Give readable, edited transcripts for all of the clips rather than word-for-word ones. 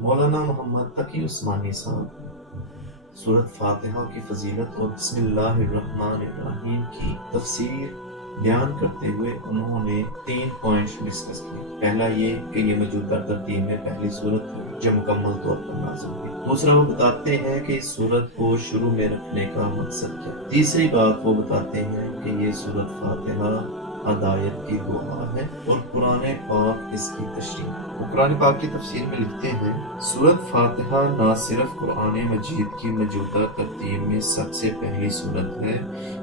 मौलाना मोहम्मद तकी उस्मानी साहब सूरत फातिहा की फजीलत और बिस्मिल्लाहिर्रहमानिर्रहीम की तफसीर बयान करते हुए उन्होंने 3 पॉइंट्स डिस्कस किए। पहला ये कि ये मौजूदा तरतीब में पहली सूरत जो मुकम्मल तौर पर नाज़िल हुई। दूसरा वो बताते हैं कि इस सूरत को शुरू में रखने का मकसद क्या। तीसरी बात वो बताते हैं कि ये सूरत फातिहा हदायत की दुआ है और कुरान पाक इसकी तशरीह। वो कुरान पाक की तफसीर में लिखते हैं, सूरत फातिहा ना सिर्फ कुरान मजीद की मौजूदा तरतीब में सबसे पहली सूरत है,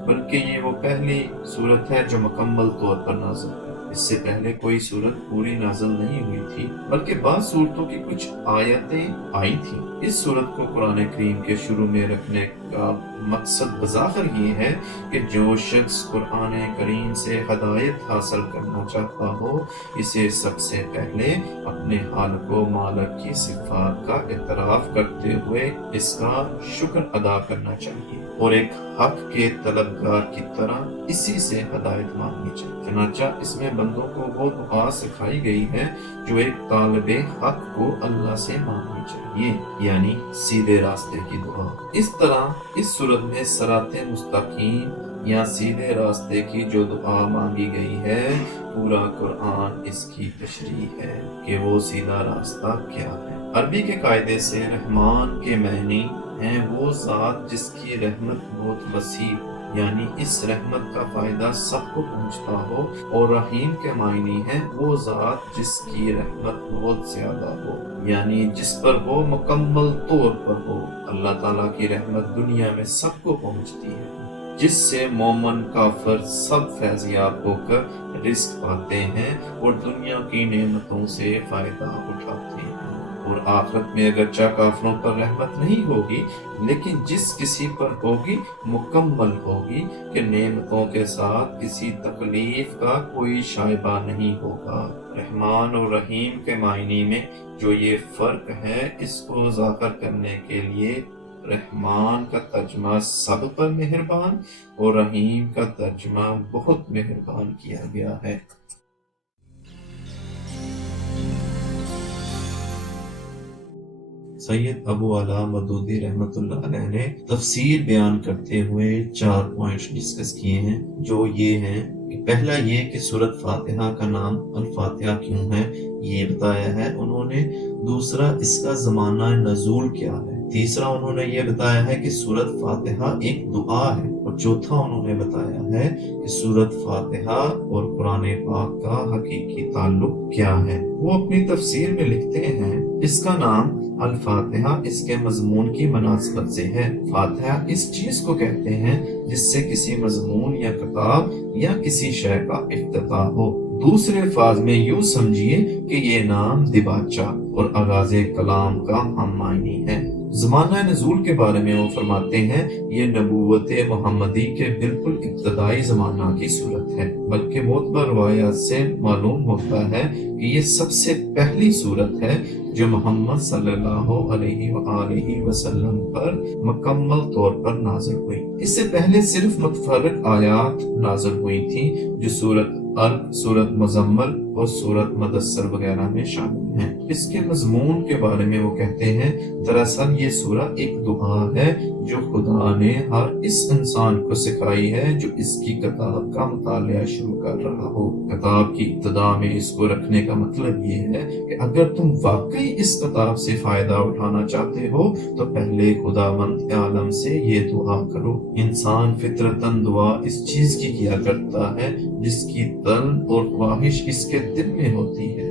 बल्कि ये वो पहली सूरत है जो मुकम्मल तौर पर नाज़िल है। इससे पहले कोई सूरत पूरी नाज़िल नहीं हुई थी, बल्कि बाद सूरतों की कुछ आयतें आई थी। इस सूरत को कुरान करीम के शुरू में रखने का मकसद बज़ाहिर ये है कि जो शख्स कुरान करीम से हदायत हासिल करना चाहता हो, इसे सबसे पहले अपने खालिक व मालिक की सिफ़ात का इतराफ़ करते हुए इसका शुक्र अदा करना चाहिए और एक हक के तलबगार की तरह इसी से हदायत मांगनी चाहिए। चनाचा इसमें बंदों को वो दुआ सिखाई गई है जो एक तालिबे हक को अल्लाह से मांगनी चाहिए, यानी सीधे रास्ते की दुआ। इस तरह इस सूरत में सराते मुस्तकीम या सीधे रास्ते की जो दुआ मांगी गई है, पूरा कुरान इसकी तशरीह है कि वो सीधा रास्ता क्या है। अरबी के कायदे से रहमान के मानी हैं वो ज़ात जिसकी रहमत बहुत वसी, यानी इस रहमत का फायदा सबको पहुंचता हो, और रहीम के मायने हैं वो ज़ात जिसकी रहमत बहुत ज्यादा हो, यानी जिस पर वो मुकम्मल तौर पर हो। अल्लाह ताला की रहमत दुनिया में सबको पहुंचती है, जिससे मोमन काफिर सब फैज़याब होकर रिस्क पाते हैं और दुनिया की नेमतों से फायदा उठाते हैं। और आखिरत में अगरचा काफिरों पर रहमत नहीं होगी, लेकिन जिस किसी पर होगी मुकम्मल होगी कि नेमतों के साथ किसी तकलीफ का कोई शायबा नहीं होगा। रहमान और रहीम के मायने में जो ये फर्क है, इसको ज़ाहिर करने के लिए रहमान का तर्जमा सब पर मेहरबान और रहीम का तर्जमा बहुत मेहरबान किया गया है। सैयद अबू अला मदूदी रहमतुल्लाह अलैह ने तफसीर बयान करते हुए 4 पॉइंट्स डिस्कस किए हैं, जो ये हैं कि पहला ये कि सूरत फातिहा का नाम अल फातिहा क्यों है, ये बताया है उन्होंने। दूसरा, इसका ज़माना नज़ूल क्या है। तीसरा, उन्होंने ये बताया है कि सूरत फातिहा एक दुआ है। और चौथा, उन्होंने बताया है कि सूरत फातिहा और कुरान पाक का हकीकी ताल्लुक क्या है। वो अपनी तफसीर में लिखते हैं, इसका नाम अल फातिहा इसके मजमून की मुनासबत से है। फातिहा इस चीज को कहते हैं जिससे किसी मजमून या किताब या किसी शय का इफ्तिताह हो। दूसरे अल्फाज में यूं समझिए कि ये नाम दिबाचा और आगाज़े कलाम का हम मायनी है। ज़माना नज़ूल के बारे में वो फरमाते हैं, ये नबूवत मोहम्मदी के बिल्कुल इब्तदाई ज़माना की सूरत है, बल्कि मोतबर रवायात से मालूम होता है कि ये सबसे पहली सूरत है जो मोहम्मद सल्लल्लाहु अलैहि वसल्लम पर मुकम्मल तौर पर नाज़िल हुई। इससे पहले सिर्फ मुतफर्रिक आयात नाज़िल हुई थी जो सूरत अल, सूरत मुज़म्मल और सूरत मुदस्सर वगैरह में शामिल हैं। इसके मजमून के बारे में वो कहते हैं, दरअसल ये सूरा एक दुआ है जो खुदा ने हर इस इंसान को सिखाई है जो इसकी किताब का मुतालिया शुरू कर रहा हो। किताब की इब्तिदा में इसको रखने का मतलब ये है कि अगर तुम वाकई इस किताब से फायदा उठाना चाहते हो तो पहले खुदावंद आलम से ये दुआ करो। इंसान फितरतन दुआ इस चीज की किया करता है जिसकी तलब और ख्वाहिश इसके दिल में होती है,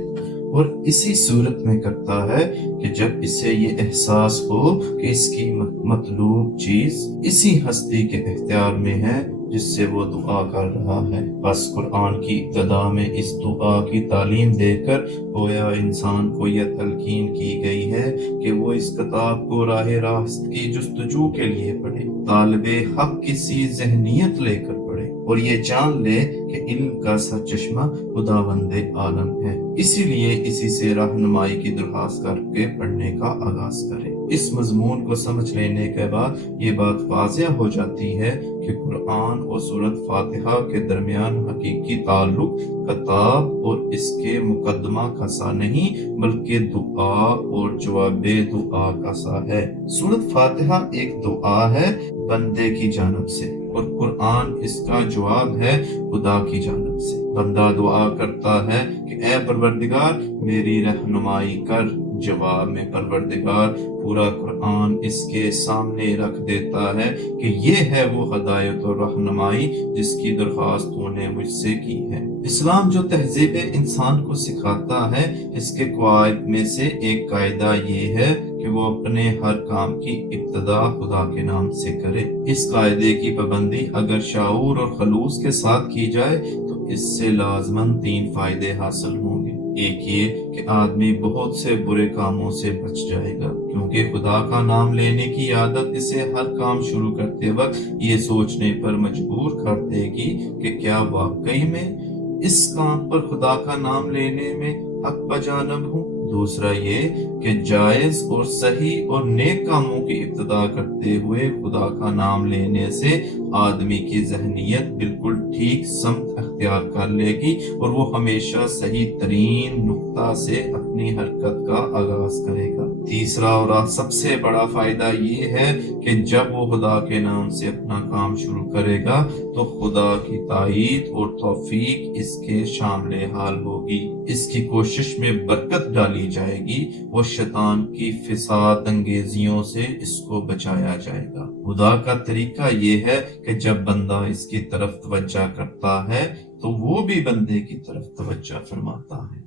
और इसी सूरत में करता है कि जब इसे ये एहसास हो कि इसकी मतलूब चीज इसी हस्ती के इख्तियार में है जिससे वो दुआ कर रहा है। बस कुरान की इब्तिदा में इस दुआ की तालीम देकर गोया इंसान को यह तलकीन की गई है कि वो इस किताब को राह रास्त की जुस्तजू के लिए पढ़े, तालिबे हक की सी ज़हनियत लेकर पढ़े। اور یہ جان لے کہ علم کا سرچشمہ خداوند عالم ہے، اسی لیے اسی سے رہنمائی کی درخواست کر کے پڑھنے کا آغاز کرے۔ اس مضمون کو سمجھ لینے کے بعد یہ بات واضح ہو جاتی ہے کہ قرآن اور سورۃ فاتحہ کے درمیان حقیقی تعلق کتاب اور اس کے مقدمہ کا سا نہیں بلکہ دعا اور جواب دعا کا سا ہے۔ سورۃ فاتحہ ایک دعا ہے بندے کی جانب سے اور قرآن اس کا جواب ہے خدا کی جانب سے۔ بندہ دعا کرتا ہے کہ اے پروردگار میری رہنمائی کر، جواب میں پروردگار پورا قرآن اس کے سامنے رکھ دیتا ہے کہ یہ ہے وہ ہدایت اور رہنمائی جس کی درخواست تو نے مجھ سے کی ہے۔ اسلام جو تہذیب انسان کو سکھاتا ہے، اس کے قواعد میں سے ایک قاعدہ یہ ہے کہ وہ اپنے ہر کام کی ابتدا خدا کے نام سے کرے۔ اس قاعدے کی پابندی اگر شعور اور خلوص کے ساتھ کی جائے تو اس سے لازماً 3 فائدے حاصل ہوں گے۔ ایک یہ کہ آدمی بہت سے برے کاموں سے بچ جائے گا، کیونکہ خدا کا نام لینے کی عادت اسے ہر کام شروع کرتے وقت یہ سوچنے پر مجبور کر دے گی کہ کیا واقعی میں اس کام پر خدا کا نام لینے میں حق بجانب ہوں۔ دوسرا یہ کہ جائز اور صحیح اور نیک کاموں کی ابتدا کرتے ہوئے خدا کا نام لینے سے آدمی کی ذہنیت بالکل ٹھیک سمت اختیار کر لے گی اور وہ ہمیشہ صحیح ترین نقطہ سے اپنی حرکت کا آغاز کرے گا۔ تیسرا اور سب سے بڑا فائدہ یہ ہے کہ جب وہ خدا کے نام سے اپنا کام شروع کرے گا تو خدا کی تائید اور توفیق اس کے شامل حال ہوگی، اس کی کوشش میں برکت ڈالی جائے گی، وہ شیطان کی فساد انگیزیوں سے اس کو بچایا جائے گا۔ خدا کا طریقہ یہ ہے کہ جب بندہ اس کی طرف توجہ کرتا ہے تو وہ بھی بندے کی طرف توجہ فرماتا ہے۔